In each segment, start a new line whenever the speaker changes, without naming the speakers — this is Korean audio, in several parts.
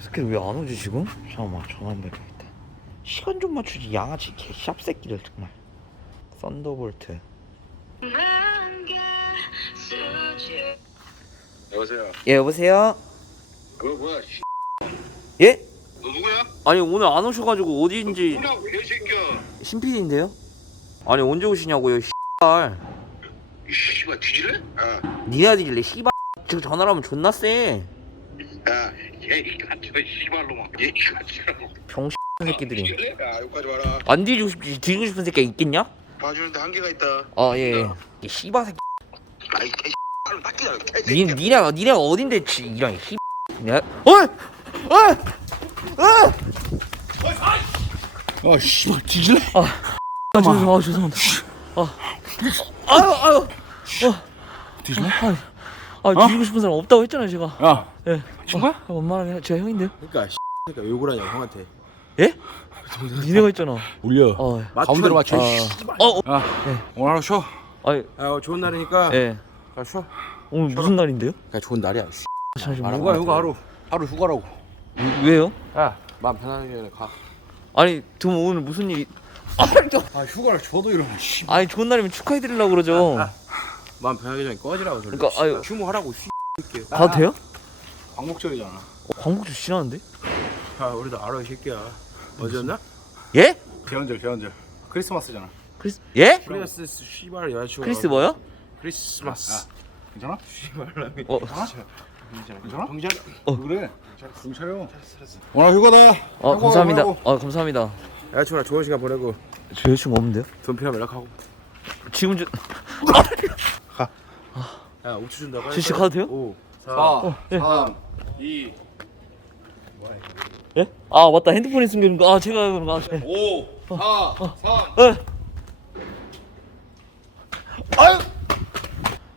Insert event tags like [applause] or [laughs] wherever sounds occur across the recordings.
새끼 왜안 오지 지금? 잠깐만 전화 한번 해봐야겠다 시간 좀 맞추지 양아치 개 샵 새끼들 정말 썬더볼트
여보세요.
예 여보세요?
그 뭐야? 씨.
예?
너 누구야?
아니 오늘 안 오셔가지고 어디인지
뭐냐고 개새끼야.
신PD인데요? 아니 언제 오시냐고요 씨발
이 씨발 뒤질래? 아,
니네 들래 씨발 지금 전화를 하면 존나 쎄
야, 얘이 갇혀 씨발로만. 얘이 갇히라고.
병신 새끼들이?
야, 여기까지 와라.
안 뒤지고 싶지 뒤지고 싶은 새끼가 있겠냐?
봐주는데 한계가 있다.
아예 이 씨발 새끼
아이 개 씨발로 닦이라.
니,
개새끼야.
니네가 니네가 어딘데 지, 이런 씨 내가 어이 어이 어이
아, 씨발 뒤질래?
아 죄송 아 죄송합니다 아 아유 아유
뒤질래?
아, 아 뒤지고 싶은 사람 없다고 했잖아요 제가
야,
예
정말?
어, 원만하게 제가 형인데요
그러니까 씨, 그러니까 욕을 하냐 형한테.
예? 니네가 했잖아
올려.
어
가운데로 맞춰.
아.
씨.
어, 어.
야, 오늘 하루 쉬어.
아니
야, 오늘 좋은 날이니까. 예가 쉬어.
오늘 무슨 날인데요?
그냥 좋은 날이야. 씨.
잠시만
휴가 휴가 하루. 하루 휴가라고.
왜요?
야, 마음 편하게 가.
아니 두분 오늘 무슨 일이
아, 휴가를 줘도 이러면 씨.
아니 좋은 날이면 축하해드리려고 그러죠
마음 편하게 좀 꺼지라고 저리.
그러니까, 아유.
휴무 하라고 씨. 새끼.
가도 돼요?
광복절이잖아.
어, 광복절 지나는데?
야, 우리도 알아 이 새끼야. 어제였나?
예?
개헌절, 개헌절. 크리스마스잖아.
크리스 예?
크리스마스 씨발 여자친구.
크리스 뭐요?
크리스마스.
괜찮아?
씨발라미.
어.
괜찮아?
정신
어.
그래. 정신 차려. 오늘 휴가다.
어 감사합니다 어 감사합니다
여자친구랑 좋은 시간 보내고
저 여자친구 없는데요?
돈 필요하면 연락하고.
지금 좀 [laughs]
야, 5초 준다고.
실시 가도 돼요?
5, 4,
어, 예.
3, 2,
예? 아 맞다 핸드폰에 숨기는 거아 제가 그런 거 아, 제-
5, 4, 3.
예. 아유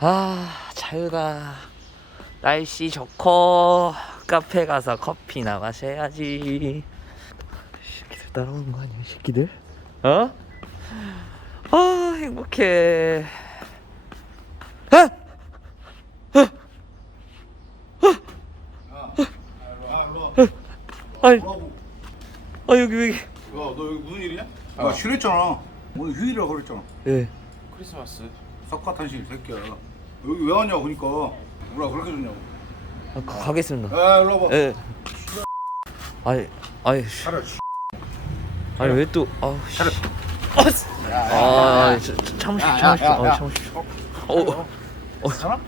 아 자유다 날씨 좋고 카페 가서 커피나 마셔야지 새끼들 따라오는 거 아니야 이 새끼들? 어? 아 행복해 아! 아니 아 여기 왜
야, 너 여기 무슨 일이야? 아, 쉬랬잖아. 오늘 휴일이라고 그랬잖아.
예.
크리스마스.
석가탄신 새끼야. 여기 왜 왔냐고 그러니까. 뭐라 그렇게 줬냐고.
아, 가- 가겠습니다
야, 일로 와봐.
예. 아니, 아니, 씨.
차려. 씨.
아니 왜 또, 씨.
차려.
아, 씨. 아, 참으십시오, 참으십시오, 아,
야.
참으십시오. 어,
괜찮아?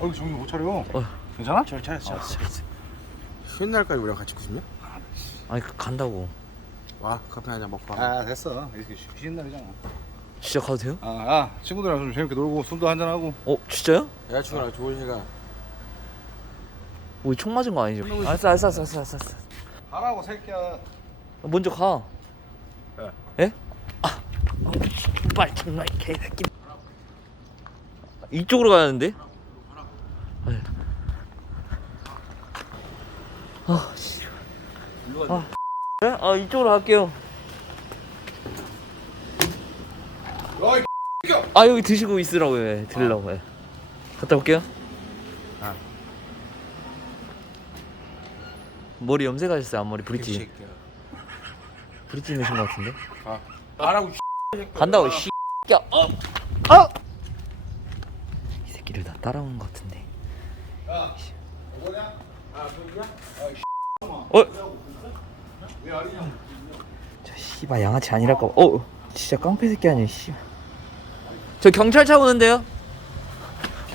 얼굴 정신 못 차려. 괜찮아? 잘 차렸어.
쉬는 날까지 우리랑 같이 싶냐?
아니 그 간다고.
와, 커피 한 잔 먹고. 와.
아, 됐어. 이렇게 쉬- 쉬는 날이잖아.
진짜 가도 돼요?
아, 아, 친구들이랑 좀 재밌게 놀고 술도 한잔 하고.
어, 진짜요?
여자친구랑 좋은 시간.
우리 총 맞은 거 아니죠? 알았어, 알았어, 알았어, 알았어, 알았어.
가라고 새끼야.
먼저 가.
예.
예? 아, 어, 빨리 정말 개새끼. 이쪽으로 가야하는데? 아, 아, 씨. 아, 예? 아 이쪽으로 갈게요. 아 여기 드시고 있으라고요. 예, 드리려고. 요 갔다 올게요.
아.
머리 염색하셨어요? 앞머리
이
브릿지. 브릿지 내신 것 같은데?
가라고.
간다고 씨. 야, 어, 어. 따라오는 것 같은데.
뭐냐? 아, 그거야?
어,
왜 아니냐?
저 씨발 양아치 아니랄까. 봐. 어, 진짜 깡패 새끼 아니야 씨. 저 경찰차 오는데요.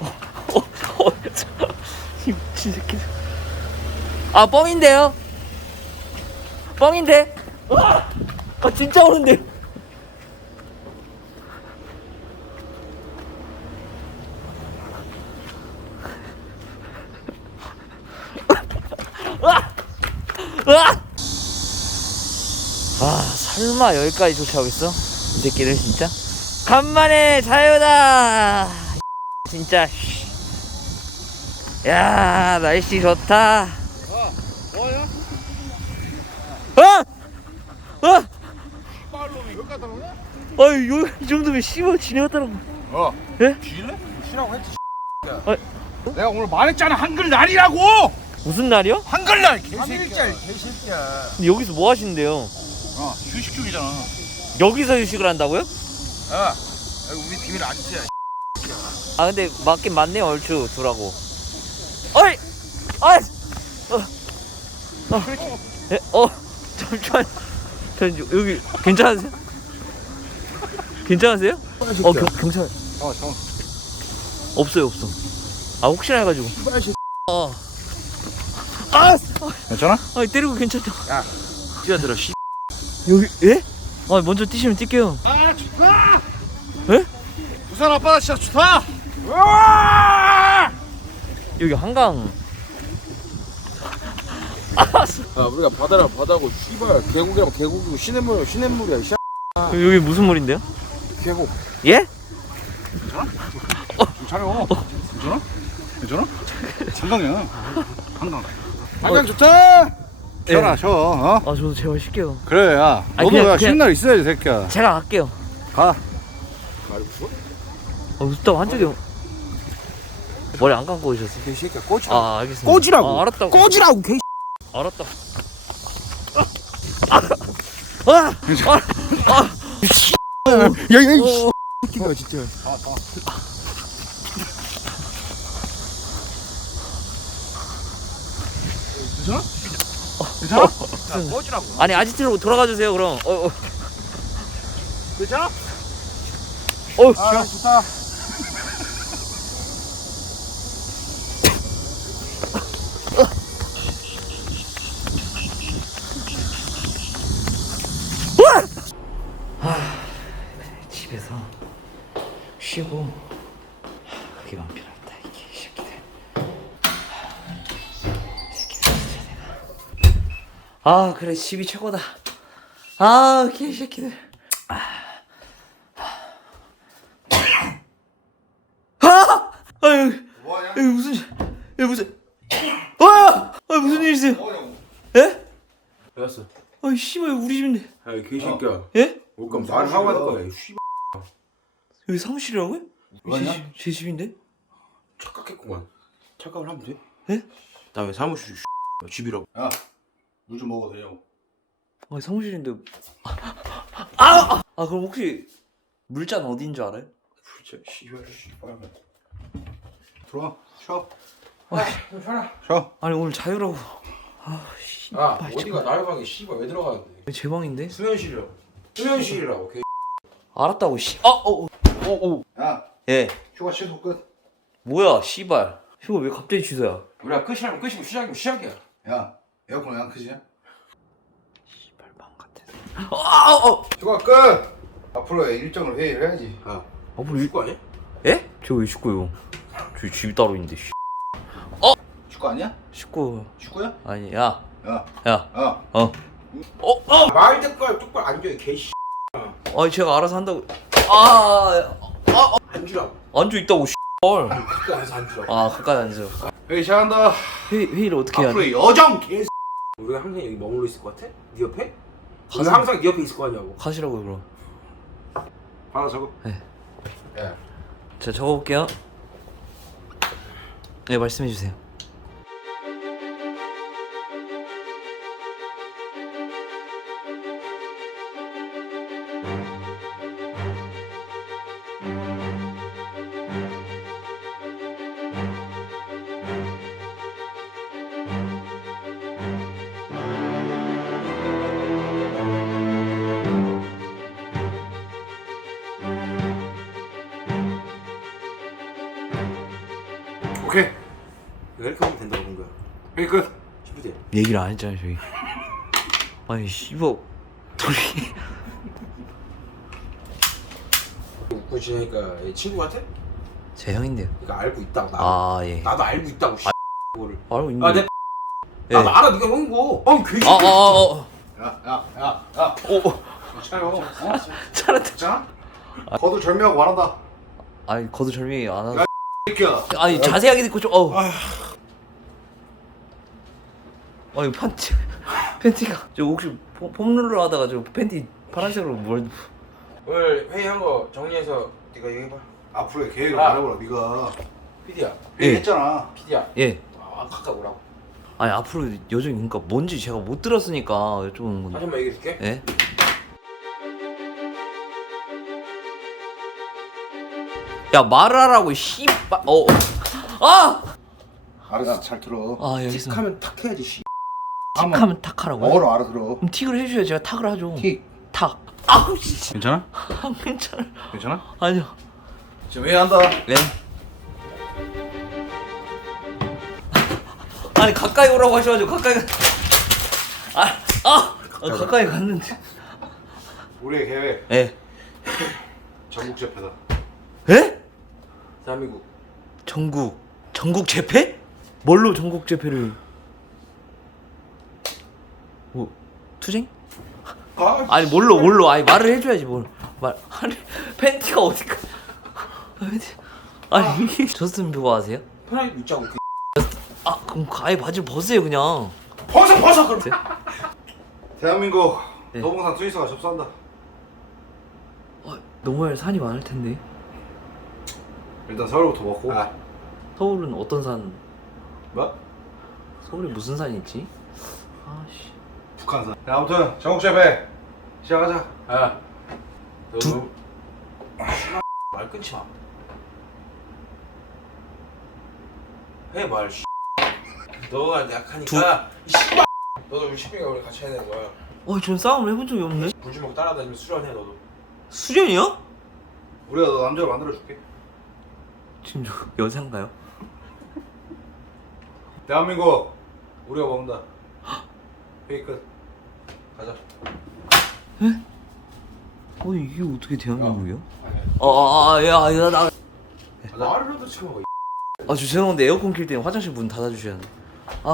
어, 어, 어, 저, 이 미친 새끼들. 아 뻥인데요? 뻥인데? 와, 아 진짜 오는데. 으아! 아 설마 여기까지 도착하겠어? 이 새끼들 진짜 간만에 자유다 진짜 야 날씨 좋다
뭐야?
어? 어?
빨놈이 여기 갔다 오냐?
아이 요, 이 정도면 씨발 지내갔다라고
어.
예?
뒤질래? 쉬라고 했지. 내가 오늘 말했잖아 한글 날이라고
무슨 날이요?
한글날 개새끼야
개새끼야.
근데 여기서 뭐 하시는데요?
어 휴식 중이잖아
여기서 휴식을 한다고요?
야 여기 우리 비밀 아지트야
아 근데 맞긴 맞네요 얼추 두라고 어이! 어이! 어, 어, 에? 어 잠시만 저 여기 괜찮으세요? 괜찮으세요? 어 경, 경찰
어 잠깐
없어요 없어 아 혹시나 해가지고 어.
괜찮아?
아 때리고 괜찮다
뛰어들어 씨.
여기 예? 아 먼저 뛰시면 뛸게요
아 좋다
에?
부산 아빠 진짜 좋다
여기 한강
아 우리가 바다라 바다고 씨발 계곡이라고 계곡이고 시냇물 시냇물이야 이 씨.
여기 무슨 물인데요?
계곡.
예?
괜찮아 괜찮아? 괜찮아? 한강이야 한강 한강 좋다 쉬어라 쉬어 어?
아 저도 제발 쉴게요
그래 야
아니,
너도
그냥-
야
그냥-
쉬는 날 있어야지 새끼야
제가 갈게요
가
뭐?
어 웃다가 한쪽에 머리 안 감고 오셨어요?
개새끼야 꼬치.
아 알겠습니다
꼬지라고.
아, 알았다고
꼬지라고 개.
알았다 아! 아! 아! 아!
야 야 이
어,
새끼가 진짜.
괜찮아? 괜찮아?
야 꼬지라고.
아니 아지트로 돌아가 주세요 그럼 어, 어.
괜찮아?
어,
아 좋다.
집에서 쉬고 그게 마음 편하다 이게 이 새끼들 이 새끼들 진짜 내가 아 그래 집이 최고다 아 개새끼들 아! 아
뭐하냐?
여기 무슨 여기 무슨 아! 아 무슨 일이세요?
뭐하냐고
예?
왜 왔어?
아 씨발 우리 집인데
야이 개새끼야.
예?
옷감 말하고 할 거야. 이 씨.
여기 사무실이라고요? 제,
뭐하냐?
집- 제 집인데?
착각했구만. 착각을 하면 돼?
예?
나 왜 사무실 씨. 집이라고.
야 물 좀 먹어도 되냐고
아 사무실인데 아! [laughs] 아! 아 그럼 혹시 물잔 어디인 줄 알아요?
진짜 씨발 씨발.
들어와 쉬어
좀 쉬어라.
쉬어
아니 오늘 자유라고 아 씨.
아
빨리
어디가 나의 방에 씨발 왜 들어가는데?
제 방인데?
수면실이라고. 수면실이라고. 개.
알았다고 씨. 아! 어! 어! 어! 어. 야예
휴가 취소 끝
뭐야 씨발 휴가 왜 갑자기 취소야
우리가 끝이라면 끝이고 시작이면 시작이야.
야 에어컨 왜안 크지?
씨발 방 같아 아! 어!
휴가 끝 앞으로 일정을 회의를 해야지
아
앞으로 일...
축구 아니야?
예? 저왜 식구요 저희 집이 따로 있는데 씨.
축구 아니야?
식구
축구야?
아니
야야
야,
야.
어, 어, 어,
말 듣고 똑바로 앉아 개 씨.
아니 제가 알아서 한다고. 아,
앉으라고.
앉아 있다고. 씨. 헐.
그거 안에서 앉으라고.
아, 가까이 앉아.
회의 시작한다
회의 회의를 어떻게 해야
앞으로
돼?
여정 개
우리가 항상 여기 머물러 있을 것 같아? 네 옆에?
가서-
우리가 항상 네 옆에 있을 거 아니냐고.
가시라고요 그럼.
하나 적어
네. 야자 적어볼게요. 네 말씀해 주세요. 얘기를 안 했잖아요 저희. 아니 씨발 둘이
웃고 지내니까 얘 친구 같아?
제 형인데요.
그러니까 알고 있다고. 나도,
아 예.
나도 알고 있다고. 씨. 그거를.
알고 있는데.
아, 내
예.
나도 알아. 네가 형인 거. 어, 개
아, 아, 아, 아.
야야야야
오, 오.
차려 어?
잘했다.
괜찮아? 거두절미하고 말한다
아니 거두절미 안 하는.
야. 새끼야
아니 자세하게 듣고 좀. 어우. 아니 팬티 [laughs] 팬티가 저 혹시 폼- 폼롤러 하다가 저 팬티 파란색으로 뭘?
오늘 회의한 거 정리해서 네가 얘기해봐.
앞으로의 계획을
아.
말해보라 네가
피디야
예.
했잖아.
피디야
예.
아 가까이 오라고
아니 앞으로 요즘 그러니까 뭔지 제가 못 들었으니까 여쭤보는 건데.
한번 얘기해줄게
예? 야 말하라고 씨발 어. 아!
알았어, 잘 들어.
아 여기서
틱하면 탁 해야지 씨
틱하면 탁 하라고요?
어로 알아 들어.
그럼 틱을 해줘야 제가 탁을 하죠
틱.
탁 아우 진짜
괜찮아? [laughs]
아, 괜찮아
괜찮아?
아니요
지금 왜 한다?
네 [laughs] 아니 가까이 오라고 하셔가지고 가까이 가... 아, 아! 아 가까이 갔는데
우리의 계획
예 [laughs]
전국 재패다.
예?
대한민국
전국 전국 재패? 뭘로 전국 재패를 뭐 투쟁?
아,
아니 뭘로 뭘로 아니 말을 해줘야지 뭘 말 아니 팬티가 어디가 팬티 아니 이게 저스틴 비버 아세요?
편하게 묻자고 그
아 그럼 아예 바지를 벗으세요 그냥
벗어 벗어 그럼. 대한민국
네.
노봉산 트위스가 접수한다.
아, 너무 산이 많을 텐데
일단 서울부터 먹고.
아.
서울은 어떤 산
뭐?
서울에 무슨 산이 있지? 아씨
북한산. 야, 아무튼 전국 재패 시작하자.
야 너,
두-
너, 말 끊지 마 해 말 씨. 너가 약하니까 이 씨발 너도 우리 시민가 우리 같이 해야 되는 거야
어 전 싸움을 해본 적이 없네
불좀 먹고 따라다니면 수련해 너도
수련이요?
우리가 너 남자로 만들어 줄게.
지금 저 여잔가요?
대한민국 우리가 먹는다. [gasps] 회의 끝. 가자.
어 이게 어떻게 대한민국이요? 어아아야야 나.
말을 해도 지금 뭐
아, 저 죄송한데 에어컨 킬 때 화장실 문 닫아주셔야 돼.